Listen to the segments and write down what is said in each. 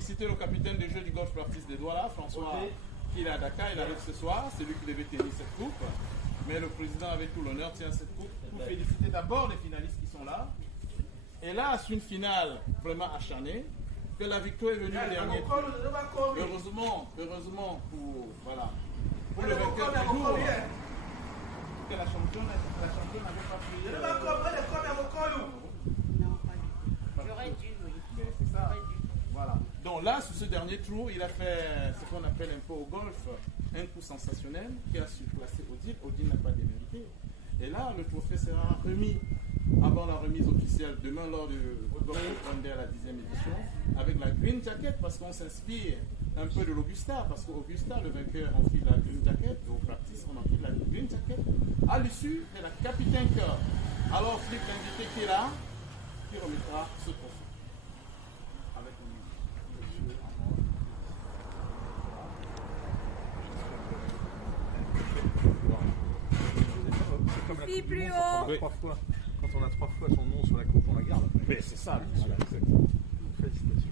féliciter le capitaine de jeu du Golf Practice des Douala, François, qui est à Dakar. Il arrive ce soir. C'est lui qui devait tenir cette coupe. Mais le président, avec tout l'honneur, tient cette coupe pour féliciter d'abord les finalistes qui sont là. Et là, c'est une finale vraiment acharnée. Que la victoire est venue au dernier tour. Heureusement pour, voilà, pour le vainqueur du jour. Que la championne n'avait pas pris. J'aurais dû, oui. C'est ça. Voilà. Donc là, sur ce dernier tour, il a fait ce qu'on appelle un peu au golf un coup sensationnel qui a surclassé Odile. Odile n'a pas démérité. Et là, le trophée sera remis avant la remise officielle demain lors du Golf Wonder à la 10e édition avec la Green Jacket parce qu'on s'inspire un peu de l'Augusta parce qu'Augusta, le vainqueur, enfile la Green Jacket. Au practice, on enfile la Green Jacket à l'issue de la Capitaine Cup. Alors, Philippe, l'invité qui est là, qui remettra ce trophée. Avec monsieur C'est comme la Fille Coupe du plus Monde, haut. quand on a 3 fois son nom sur la coupe, on la garde. Mais c'est ça, Félicitations.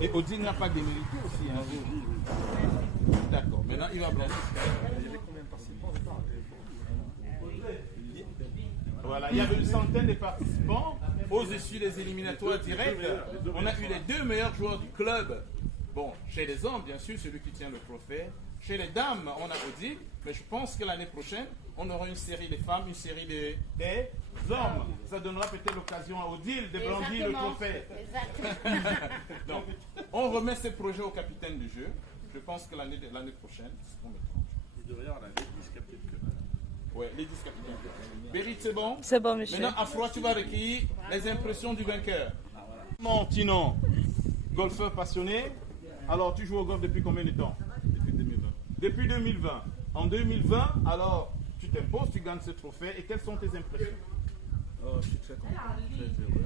Et Odile n'a pas démérité aussi. Hein. D'accord, maintenant il va blanchir. Il y avait combien de participants? Voilà, il y avait une centaine de participants aux issues des éliminatoires directs. On a eu les 2 meilleurs joueurs du club. Bon, chez les hommes, bien sûr, celui qui tient le trophée. Chez les dames, on a Odile, mais je pense que l'année prochaine, on aura une série des femmes, une série des hommes. Ça donnera peut-être l'occasion à Odile de brandir le trophée. Exactement. Donc, on remet ce projet au capitaine du jeu. Je pense que l'année prochaine, on mettra. Il devrait y avoir la Ladies Captain Cup. Ouais, les 10 capitaines. Bérit, c'est bon? C'est bon, monsieur. Maintenant, Afroa, tu vas recueillir les impressions du vainqueur. Mon Tino, golfeur passionné. Alors, tu joues au golf depuis combien de temps? Depuis 2020. Depuis 2020. En 2020, alors, tu t'imposes, tu gagnes ce trophée. Et quelles sont tes impressions? Oh, je suis très content, très heureux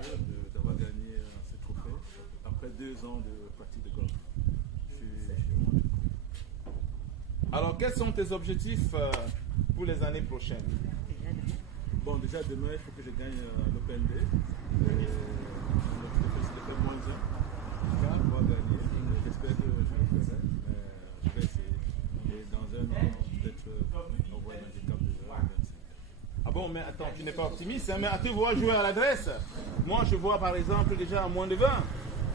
d'avoir gagné ce trophée après 2 ans de pratique de golf. Je suis vraiment content. Alors, quels sont tes objectifs pour les années prochaines? Bon, déjà demain, il faut que je gagne l'Open Day. L'objectif, c'est de faire -1 pour pouvoir gagner. J'espère que je le ferai. Je vais essayer. Et dans un an, peut-être envoyer un handicap de 25. Ah bon, mais attends, tu n'es pas optimiste, hein, mais tu vois jouer à l'adresse. Moi, je vois par exemple déjà à moins de 20.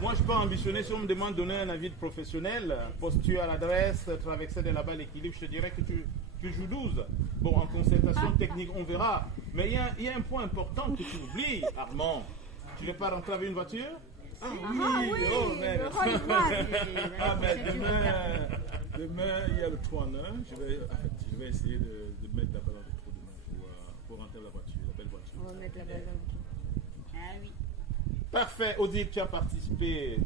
Moi, je peux ambitionner, si on me demande de donner un avis de professionnel, posture à l'adresse, traverser de la balle, équilibre, je te dirais que tu joues 12. Bon, en concertation technique, on verra. Mais il y a un point important que tu oublies, Armand. Tu n'es pas rentré avec une voiture? Ah oui, oh merde. Ah, mais Demain, il y a le 3 en 1. Je vais essayer de mettre la balle dans le trou demain pour rentrer la voiture, la belle voiture. On va mettre la balle dans le trou. Ah oui. Parfait, Odile, tu as participé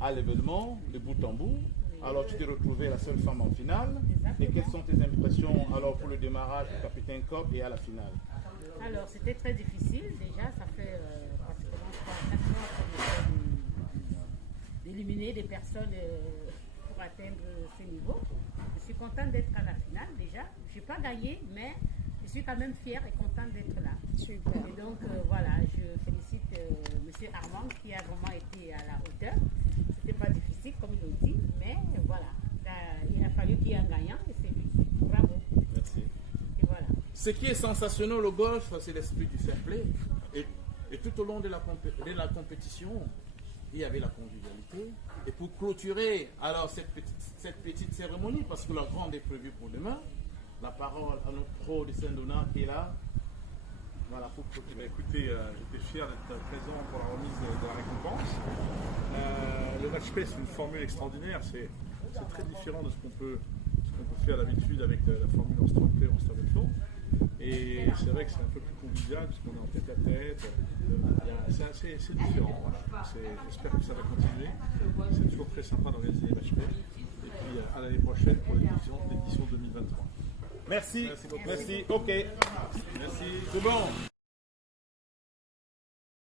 à l'événement de bout en bout. Alors, tu t'es retrouvée la seule femme en finale. Et quelles sont tes impressions alors pour le démarrage du Capitaine Cup et à la finale? Alors, c'était très difficile. Déjà, ça fait pratiquement 3-4 mois qu'on essaie d'éliminer des personnes pour atteindre ce niveau. Je suis contente d'être à la finale déjà. Je n'ai pas gagné, mais je suis quand même fière et contente d'être là. Super. Et donc, voilà, je félicite M. Armand qui a vraiment été à la hauteur. C'était pas difficile, comme il le dit, mais voilà, il a fallu qu'il y ait un gagnant et c'est lui. Bravo. Merci. Et voilà. Ce qui est sensationnel au golf, c'est l'esprit du fair play. Et tout au long de la compétition, il y avait la convivialité. Et pour clôturer alors cette petite cérémonie, parce que la grande est prévue pour demain, la parole à notre pro de Saint-Donat qui est là. Voilà, pour clôturer. Écoutez, j'étais fier d'être présent pour la remise de la récompense. Le match play, c'est une formule extraordinaire. C'est très différent de ce qu'on peut faire d'habitude avec la formule en stroke play, en stroke fond. Et c'est vrai que c'est un peu plus convivial parce qu'on est en tête à tête. C'est différent. J'espère que ça va continuer. C'est toujours très sympa d'organiser les match play. Et puis à l'année prochaine pour l'édition 2023. Merci. Merci beaucoup. Merci. Ok. Merci. C'est bon.